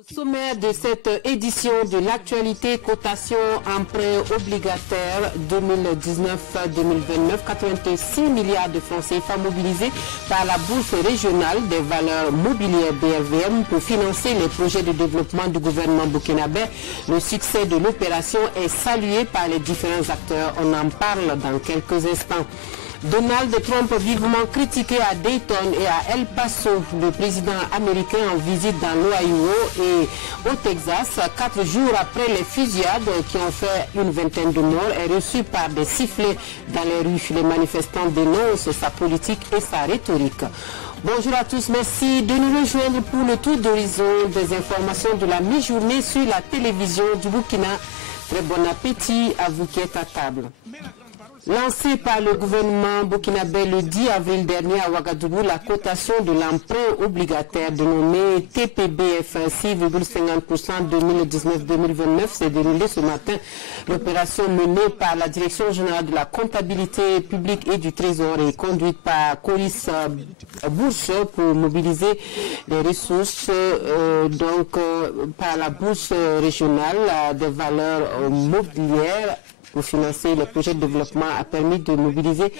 Au sommaire de cette édition de l'actualité, cotation emprunt obligataire 2019-2029, 86 milliards de francs CFA mobilisés par la bourse régionale des valeurs mobilières BRVM pour financer les projets de développement du gouvernement burkinabé. Le succès de l'opération est salué par les différents acteurs. On en parle dans quelques instants. Donald Trump vivement critiqué à Dayton et à El Paso. Le président américain en visite dans l'Ohio et au Texas, 4 jours après les fusillades qui ont fait une vingtaine de morts, est reçu par des sifflets dans les rues. Les manifestants dénoncent sa politique et sa rhétorique. Bonjour à tous, merci de nous rejoindre pour le tour d'horizon des informations de la mi-journée sur la télévision du Burkina. Très bon appétit à vous qui êtes à table. Lancée par le gouvernement burkinabé le 10 avril dernier à Ouagadougou, la cotation de l'emprunt obligataire dénommé TPBF 6,50% 2019-2029 s'est déroulée ce matin. L'opération menée par la Direction générale de la comptabilité publique et du Trésor est conduite par Coris Bourse pour mobiliser les ressources par la bourse régionale des valeurs mobilières. Pour financer les projets de développement a permis de mobiliser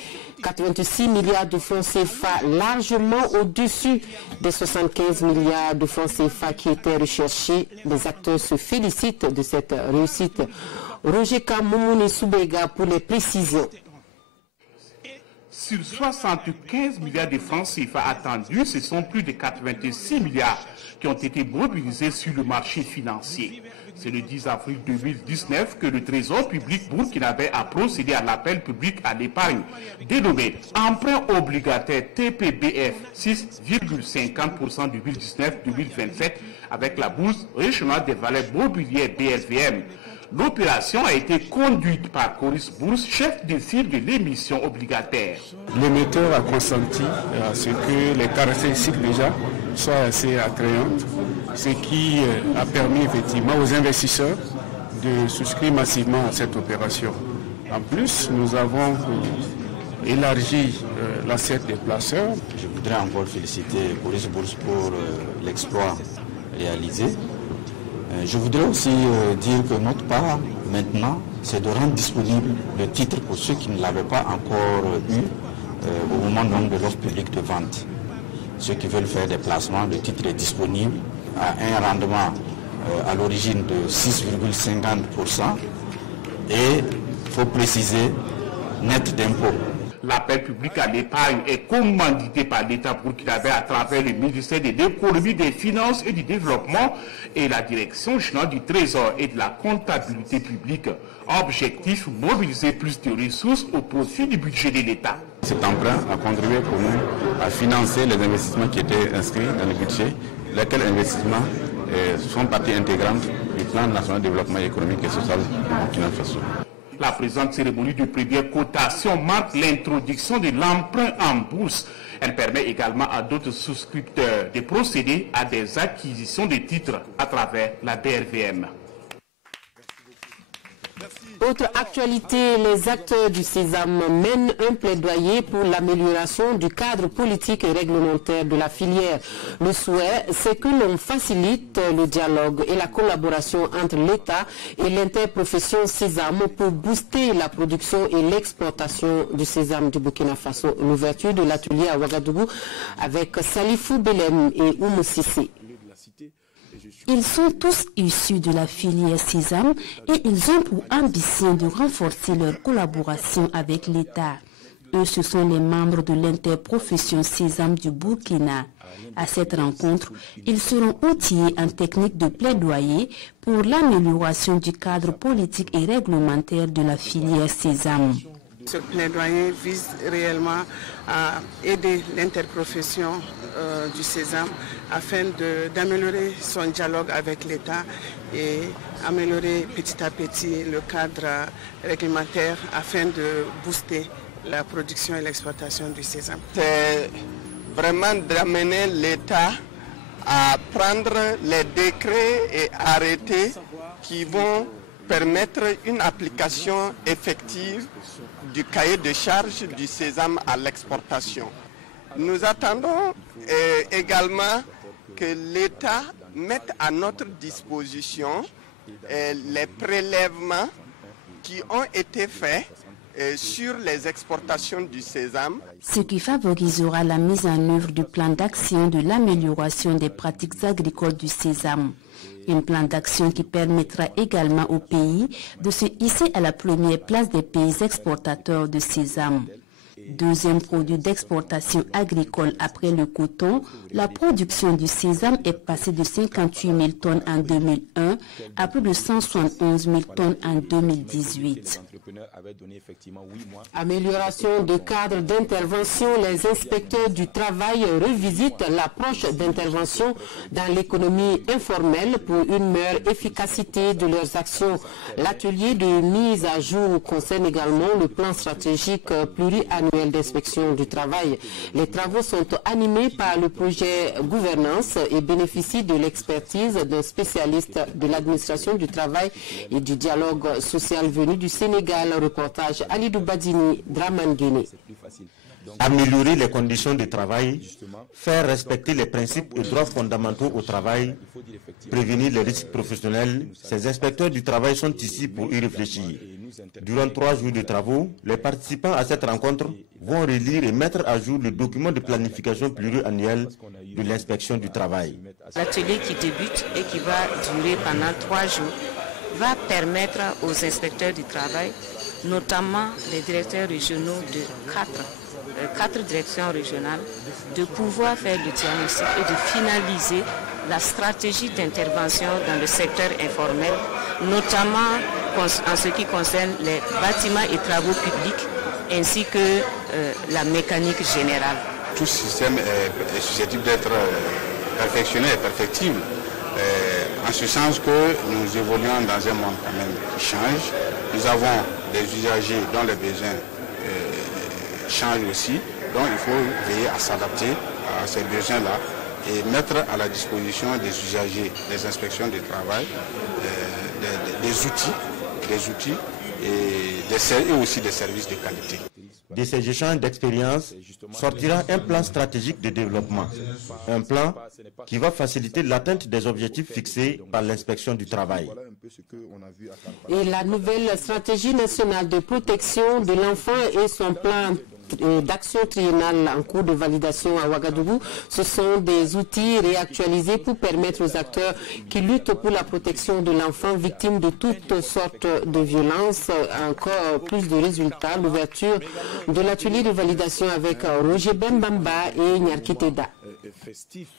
86 milliards de francs CFA, largement au-dessus des 75 milliards de francs CFA qui étaient recherchés. Les acteurs se félicitent de cette réussite. Roger Kamoumouni Soubega pour les précisions. Sur 75 milliards de francs CFA attendus, ce sont plus de 86 milliards qui ont été mobilisés sur le marché financier. C'est le 10 avril 2019 que le Trésor public burkinabé a procédé à l'appel public à l'épargne dénommé emprunt obligataire TPBF 6,50% 2019-2027 avec la bourse régionale des valeurs mobilières BRVM. L'opération a été conduite par Coris Bourse, chef de file de l'émission obligataire. L'émetteur a consenti à ce que les caractéristiques déjà soient assez attrayantes, ce qui a permis effectivement aux investisseurs de souscrire massivement à cette opération. En plus, nous avons élargi l'assiette des placeurs. Je voudrais encore féliciter Coris Bourse pour l'exploit réalisé. Je voudrais aussi dire que notre part, maintenant, c'est de rendre disponible le titre pour ceux qui ne l'avaient pas encore eu au moment de l'offre publique de vente. Ceux qui veulent faire des placements, le titre est disponible à un rendement à l'origine de 6,50% et, il faut préciser, net d'impôt. L'appel public à l'épargne est commandité par l'État burkinabé à travers le ministère de l'économie, des finances et du développement et la direction générale du Trésor et de la comptabilité publique. Objectif, mobiliser plus de ressources au profit du budget de l'État. Cet emprunt a contribué pour nous à financer les investissements qui étaient inscrits dans le budget, lesquels investissements sont partie intégrante du plan national de développement économique et social du Burkina Faso. La présente cérémonie de première cotation marque l'introduction de l'emprunt en bourse. Elle permet également à d'autres souscripteurs de procéder à des acquisitions de titres à travers la BRVM. Autre actualité, les acteurs du Sésame mènent un plaidoyer pour l'amélioration du cadre politique et réglementaire de la filière. Le souhait, c'est que l'on facilite le dialogue et la collaboration entre l'État et l'interprofession Sésame pour booster la production et l'exportation du sésame du Burkina Faso. L'ouverture de l'atelier à Ouagadougou avec Salifou Belem et Oumou Sissé. Ils sont tous issus de la filière Sésame et ils ont pour ambition de renforcer leur collaboration avec l'État. Eux, ce sont les membres de l'interprofession Sésame du Burkina. À cette rencontre, ils seront outillés en technique de plaidoyer pour l'amélioration du cadre politique et réglementaire de la filière Sésame. Ce plaidoyer vise réellement à aider l'interprofession du Sésame afin d'améliorer son dialogue avec l'État et améliorer petit à petit le cadre réglementaire afin de booster la production et l'exploitation du sésame. C'est vraiment d'amener l'État à prendre les décrets et arrêtés qui vont permettre une application effective du cahier de charges du sésame à l'exportation. Nous attendons également que l'État mettre à notre disposition les prélèvements qui ont été faits sur les exportations du sésame. Ce qui favorisera la mise en œuvre du plan d'action de l'amélioration des pratiques agricoles du sésame. Un plan d'action qui permettra également au pays de se hisser à la première place des pays exportateurs de sésame. Deuxième produit d'exportation agricole après le coton, la production du sésame est passée de 58 000 tonnes en 2001 à plus de 171 000 tonnes en 2018. Amélioration du cadre d'intervention, les inspecteurs du travail revisitent l'approche d'intervention dans l'économie informelle pour une meilleure efficacité de leurs actions. L'atelier de mise à jour concerne également le plan stratégique pluriannuel d'inspection du travail. Les travaux sont animés par le projet gouvernance et bénéficient de l'expertise d'un spécialiste de l'administration du travail et du dialogue social venu du Sénégal. Reportage Alidou Badini, Draman Guinée. Améliorer les conditions de travail, faire respecter les principes et droits fondamentaux au travail, prévenir les risques professionnels, ces inspecteurs du travail sont ici pour y réfléchir. Durant 3 jours de travaux, les participants à cette rencontre vont relire et mettre à jour le document de planification pluriannuelle de l'inspection du travail. L'atelier qui débute et qui va durer pendant 3 jours va permettre aux inspecteurs du travail, notamment les directeurs régionaux de 4 directions régionales, de pouvoir faire le diagnostic et de finaliser la stratégie d'intervention dans le secteur informel, notamment en ce qui concerne les bâtiments et travaux publics, ainsi que la mécanique générale. Tout système est susceptible d'être perfectionné et perfectible. En ce sens que nous évoluons dans un monde quand même qui change. Nous avons des usagers dont les besoins changent aussi. Donc il faut veiller à s'adapter à ces besoins-là et mettre à la disposition des usagers des inspections du travail des outils et aussi des services de qualité. De ces échanges d'expérience sortira un plan stratégique de développement, un plan qui va faciliter l'atteinte des objectifs fixés par l'inspection du travail. Et la nouvelle stratégie nationale de protection de l'enfant et son plan d'action triennale en cours de validation à Ouagadougou, ce sont des outils réactualisés pour permettre aux acteurs qui luttent pour la protection de l'enfant victime de toutes sortes de violences encore plus de résultats. L'ouverture de l'atelier de validation avec Roger Bembamba et Nyarkiteda.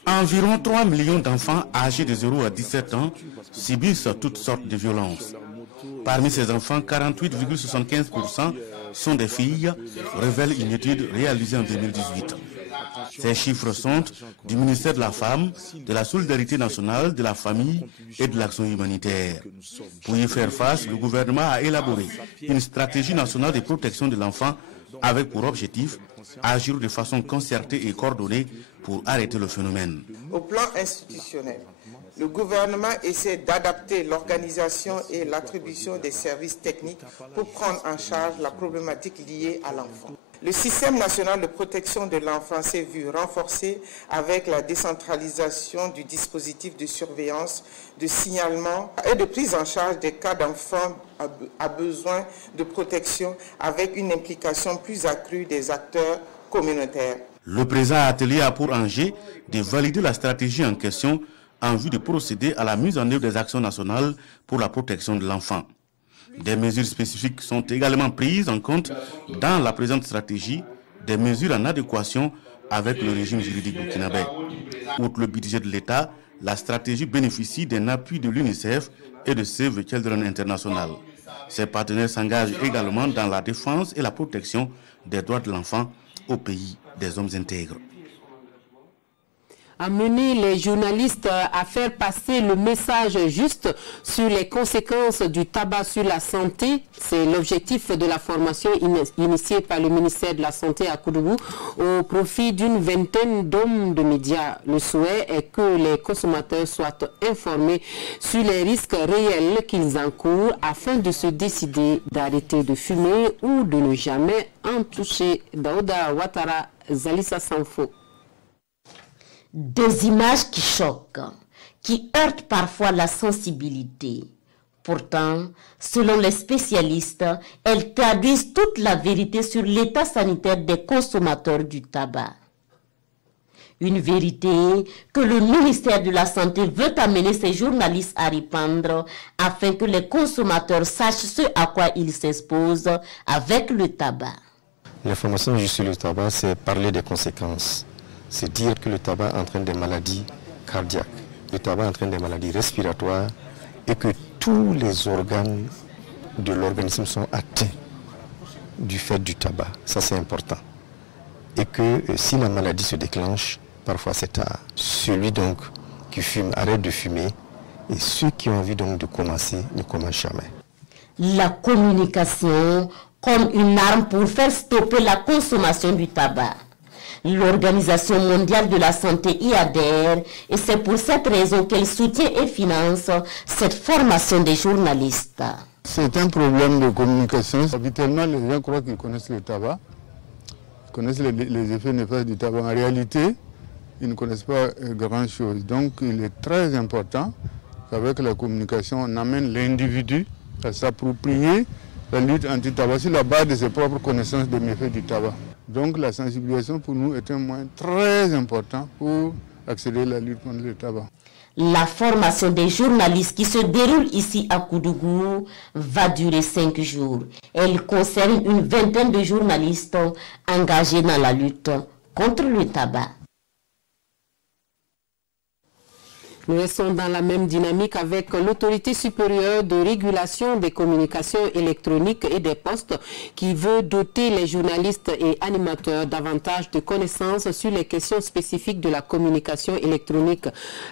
Environ 3 millions d'enfants âgés de 0 à 17 ans subissent toutes sortes de violences. Parmi ces enfants, 48,75% sont des filles, révèle une étude réalisée en 2018. Ces chiffres sont du ministère de la Femme, de la Solidarité nationale, de la Famille et de l'Action humanitaire. Pour y faire face, le gouvernement a élaboré une stratégie nationale de protection de l'enfant avec pour objectif agir de façon concertée et coordonnée pour arrêter le phénomène. Au plan institutionnel, le gouvernement essaie d'adapter l'organisation et l'attribution des services techniques pour prendre en charge la problématique liée à l'enfant. Le système national de protection de l'enfant s'est vu renforcé avec la décentralisation du dispositif de surveillance, de signalement et de prise en charge des cas d'enfants à besoin de protection avec une implication plus accrue des acteurs communautaires. Le présent atelier a pour enjeu de valider la stratégie en question en vue de procéder à la mise en œuvre des actions nationales pour la protection de l'enfant. Des mesures spécifiques sont également prises en compte dans la présente stratégie, des mesures en adéquation avec le régime juridique burkinabé. Outre le budget de l'État, la stratégie bénéficie d'un appui de l'UNICEF et de Save the Children International. Ces partenaires s'engagent également dans la défense et la protection des droits de l'enfant au pays des hommes intègres. Amener les journalistes à faire passer le message juste sur les conséquences du tabac sur la santé. C'est l'objectif de la formation initiée par le ministère de la Santé à Koudougou au profit d'une vingtaine d'hommes de médias. Le souhait est que les consommateurs soient informés sur les risques réels qu'ils encourent afin de se décider d'arrêter de fumer ou de ne jamais en toucher. Daouda Ouattara, Zalissa Sanfo. Des images qui choquent, qui heurtent parfois la sensibilité. Pourtant, selon les spécialistes, elles traduisent toute la vérité sur l'état sanitaire des consommateurs du tabac. Une vérité que le ministère de la Santé veut amener ses journalistes à répandre afin que les consommateurs sachent ce à quoi ils s'exposent avec le tabac. L'information sur le tabac, c'est parler des conséquences. C'est dire que le tabac entraîne des maladies cardiaques, le tabac entraîne des maladies respiratoires et que tous les organes de l'organisme sont atteints du fait du tabac. Ça, c'est important. Et que si la maladie se déclenche, parfois c'est tard. Celui donc qui fume arrête de fumer et ceux qui ont envie donc de commencer ne commencent jamais. La communication comme une arme pour faire stopper la consommation du tabac. L'Organisation mondiale de la santé y adhère et c'est pour cette raison qu'elle soutient et finance cette formation des journalistes. C'est un problème de communication. Habituellement, les gens croient qu'ils connaissent le tabac, ils connaissent les effets néfastes du tabac. En réalité, ils ne connaissent pas grand-chose. Donc, il est très important qu'avec la communication, on amène l'individu à s'approprier la lutte anti-tabac sur la base de ses propres connaissances des méfaits du tabac. Donc la sensibilisation pour nous est un moyen très important pour accélérer la lutte contre le tabac. La formation des journalistes qui se déroule ici à Koudougou va durer 5 jours. Elle concerne une vingtaine de journalistes engagés dans la lutte contre le tabac. Nous restons dans la même dynamique avec l'autorité supérieure de régulation des communications électroniques et des postes qui veut doter les journalistes et animateurs davantage de connaissances sur les questions spécifiques de la communication électronique.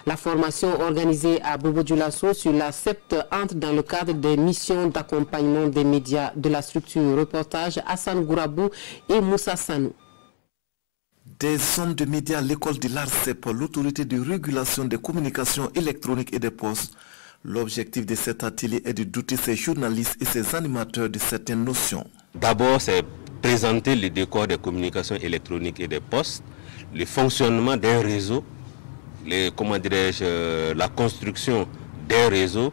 La formation organisée à Bobo Dioulasso sur la CEPT entre dans le cadre des missions d'accompagnement des médias de la structure. Reportage Hassan Gourabou et Moussa Sanou. Des hommes de médias à l'école de l'ARCEP, l'autorité de régulation des communications électroniques et des postes. L'objectif de cet atelier est de doter ces journalistes et ces animateurs de certaines notions. D'abord, c'est présenter le décor des communications électroniques et des postes, le fonctionnement d'un réseau, la construction d'un réseau.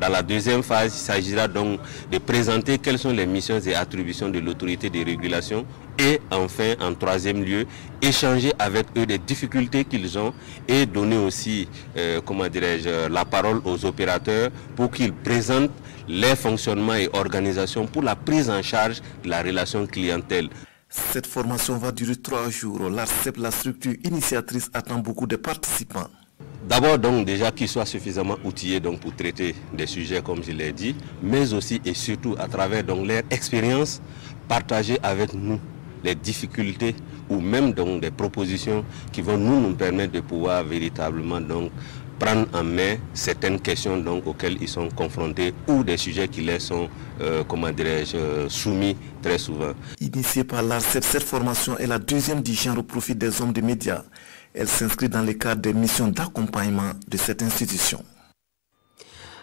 Dans la deuxième phase, il s'agira donc de présenter quelles sont les missions et attributions de l'autorité de régulation et enfin, en troisième lieu, échanger avec eux des difficultés qu'ils ont et donner aussi, la parole aux opérateurs pour qu'ils présentent les fonctionnements et organisations pour la prise en charge de la relation clientèle. Cette formation va durer 3 jours. L'ARCEP, la structure initiatrice, attend beaucoup de participants. D'abord donc déjà qu'ils soient suffisamment outillés donc, pour traiter des sujets comme je l'ai dit, mais aussi et surtout à travers donc, leur expérience, partager avec nous les difficultés ou même donc, des propositions qui vont nous permettre de pouvoir véritablement donc, prendre en main certaines questions donc, auxquelles ils sont confrontés ou des sujets qui leur sont soumis très souvent. Initiée par l'ARCEP, cette formation est la deuxième du genre au profit des hommes de médias. Elle s'inscrit dans le cadre des missions d'accompagnement de cette institution.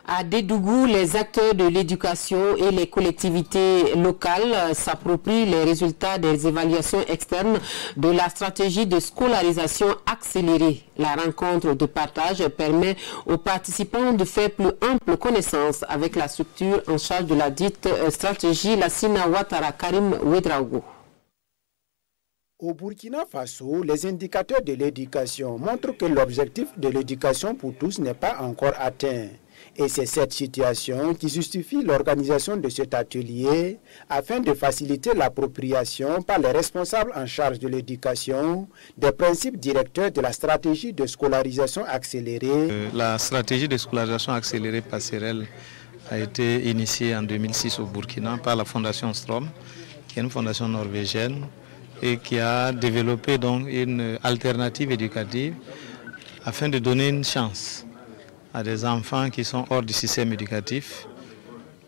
À Dédougou, les acteurs de l'éducation et les collectivités locales s'approprient les résultats des évaluations externes de la stratégie de scolarisation accélérée. La rencontre de partage permet aux participants de faire plus ample connaissance avec la structure en charge de la dite stratégie, la Sina Ouattara Karim Ouedraogo. Au Burkina Faso, les indicateurs de l'éducation montrent que l'objectif de l'éducation pour tous n'est pas encore atteint. Et c'est cette situation qui justifie l'organisation de cet atelier afin de faciliter l'appropriation par les responsables en charge de l'éducation des principes directeurs de la stratégie de scolarisation accélérée. La stratégie de scolarisation accélérée passerelle a été initiée en 2006 au Burkina par la Fondation Strom, qui est une fondation norvégienne, et qui a développé donc une alternative éducative afin de donner une chance à des enfants qui sont hors du système éducatif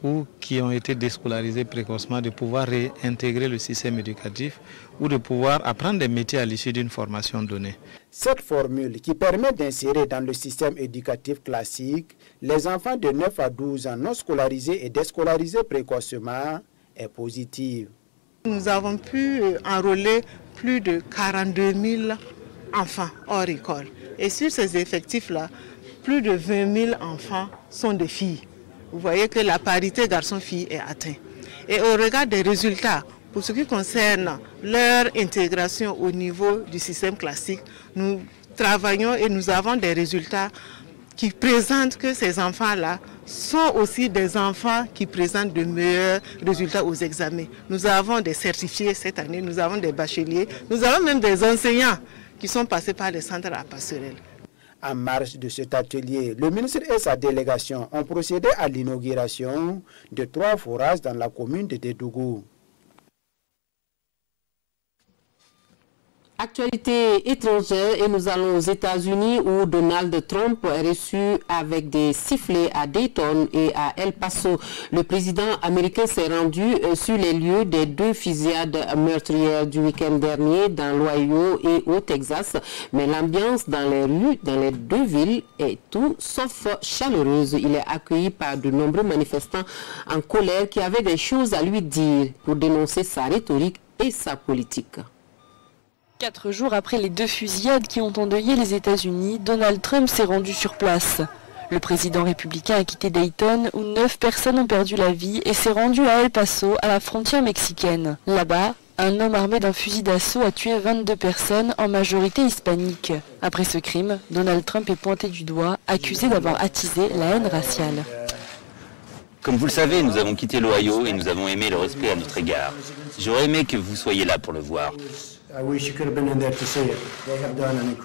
ou qui ont été déscolarisés précocement de pouvoir réintégrer le système éducatif ou de pouvoir apprendre des métiers à l'issue d'une formation donnée. Cette formule qui permet d'insérer dans le système éducatif classique les enfants de 9 à 12 ans non scolarisés et déscolarisés précocement est positive. Nous avons pu enrôler plus de 42 000 enfants hors école. Et sur ces effectifs-là, plus de 20 000 enfants sont des filles. Vous voyez que la parité garçon-fille est atteinte. Et au regard des résultats, pour ce qui concerne leur intégration au niveau du système classique, nous travaillons et nous avons des résultats qui présentent que ces enfants-là sont aussi des enfants qui présentent de meilleurs résultats aux examens. Nous avons des certifiés cette année, nous avons des bacheliers, nous avons même des enseignants qui sont passés par les centres à Passerelle. En marge de cet atelier, le ministre et sa délégation ont procédé à l'inauguration de 3 forages dans la commune de Dédougou. Actualité étrangère et nous allons aux États-Unis où Donald Trump est reçu avec des sifflets à Dayton et à El Paso. Le président américain s'est rendu sur les lieux des 2 fusillades meurtrières du week-end dernier dans l'Ohio et au Texas. Mais l'ambiance dans les rues, dans les 2 villes, est tout sauf chaleureuse. Il est accueilli par de nombreux manifestants en colère qui avaient des choses à lui dire pour dénoncer sa rhétorique et sa politique. 4 jours après les 2 fusillades qui ont endeuillé les États-Unis, Donald Trump s'est rendu sur place. Le président républicain a quitté Dayton où 9 personnes ont perdu la vie et s'est rendu à El Paso, à la frontière mexicaine. Là-bas, un homme armé d'un fusil d'assaut a tué 22 personnes, en majorité hispaniques. Après ce crime, Donald Trump est pointé du doigt, accusé d'avoir attisé la haine raciale. Comme vous le savez, nous avons quitté l'Ohio et nous avons aimé le respect à notre égard. J'aurais aimé que vous soyez là pour le voir.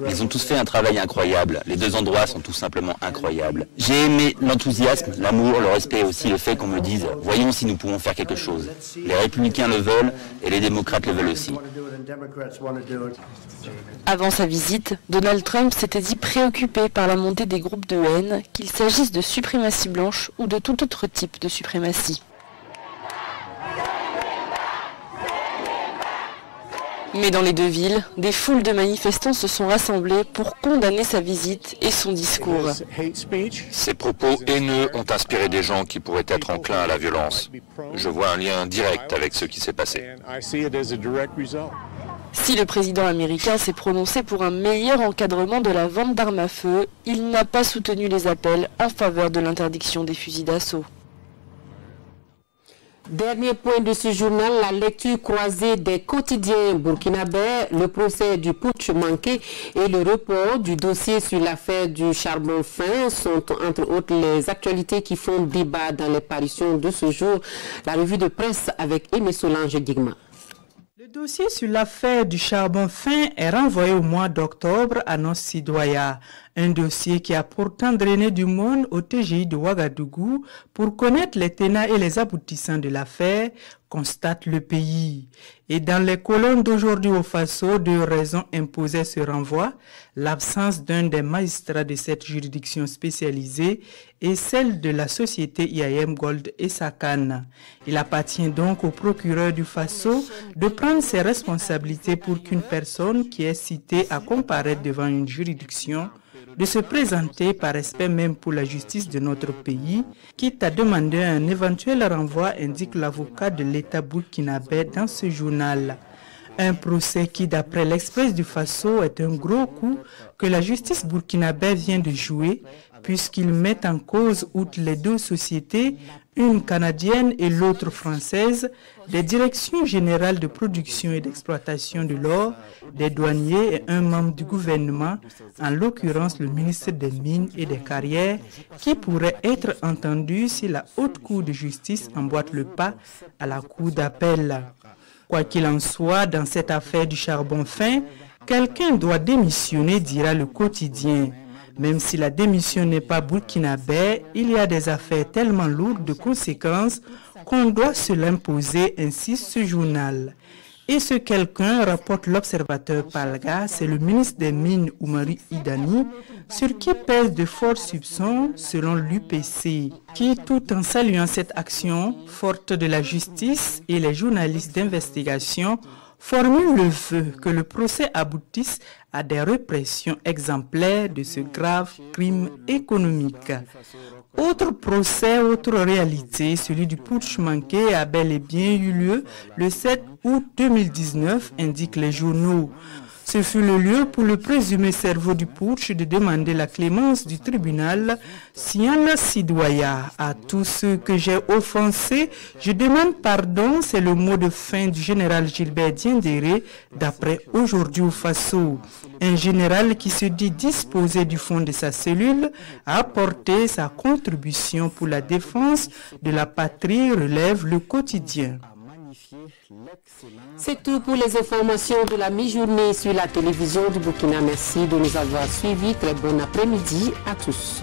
Ils ont tous fait un travail incroyable. Les 2 endroits sont tout simplement incroyables. J'ai aimé l'enthousiasme, l'amour, le respect et aussi le fait qu'on me dise « Voyons si nous pouvons faire quelque chose ». Les républicains le veulent et les démocrates le veulent aussi. Avant sa visite, Donald Trump s'était dit préoccupé par la montée des groupes de haine, qu'il s'agisse de suprématie blanche ou de tout autre type de suprématie. Mais dans les 2 villes, des foules de manifestants se sont rassemblés pour condamner sa visite et son discours. Ces propos haineux ont inspiré des gens qui pourraient être enclins à la violence. Je vois un lien direct avec ce qui s'est passé. Si le président américain s'est prononcé pour un meilleur encadrement de la vente d'armes à feu, il n'a pas soutenu les appels en faveur de l'interdiction des fusils d'assaut. Dernier point de ce journal, la lecture croisée des quotidiens burkinabais, le procès du putsch manqué et le report du dossier sur l'affaire du charbon fin sont entre autres les actualités qui font débat dans les parutions de ce jour. La revue de presse avec Aimé Solange Digma. Le dossier sur l'affaire du charbon fin est renvoyé au mois d'octobre, annonce Sidoya. Un dossier qui a pourtant drainé du monde au TGI de Ouagadougou pour connaître les tenants et les aboutissants de l'affaire, constate le pays. Et dans les colonnes d'aujourd'hui au Faso, 2 raisons imposaient ce renvoi, l'absence d'un des magistrats de cette juridiction spécialisée et celle de la société IAM Gold et Sakane. Il appartient donc au procureur du Faso de prendre ses responsabilités pour qu'une personne qui est citée à comparaître devant une juridiction de se présenter par respect même pour la justice de notre pays, quitte à demander un éventuel renvoi, indique l'avocat de l'État burkinabé dans ce journal. Un procès qui, d'après l'Express du Faso, est un gros coup que la justice burkinabé vient de jouer, puisqu'il met en cause, outre les 2 sociétés, une canadienne et l'autre française, des directions générales de production et d'exploitation de l'or, des douaniers et un membre du gouvernement, en l'occurrence le ministre des Mines et des Carrières, qui pourrait être entendu si la Haute Cour de justice emboîte le pas à la Cour d'appel. Quoi qu'il en soit, dans cette affaire du charbon fin, quelqu'un doit démissionner, dira le quotidien. Même si la démission n'est pas burkinabé, il y a des affaires tellement lourdes de conséquences qu'on doit se l'imposer, insiste ce journal. Et ce quelqu'un, rapporte l'observateur Palga, c'est le ministre des Mines Oumari Idani, sur qui pèsent de forts soupçons selon l'UPC, qui, tout en saluant cette action forte de la justice et les journalistes d'investigation, formule le vœu que le procès aboutisse à des répressions exemplaires de ce grave crime économique. Autre procès, autre réalité, celui du putsch manqué a bel et bien eu lieu le 7 août 2019, indiquent les journaux. Ce fut le lieu pour le présumé cerveau du putsch de demander la clémence du tribunal. Siana Sidouaya, à tous ceux que j'ai offensés, je demande pardon, c'est le mot de fin du général Gilbert Diendéré, d'après Aujourd'hui au Faso. Un général qui se dit disposé du fond de sa cellule à apporter sa contribution pour la défense de la patrie, relève le quotidien. C'est tout pour les informations de la mi-journée sur la télévision du Burkina. Merci de nous avoir suivis. Très bon après-midi à tous.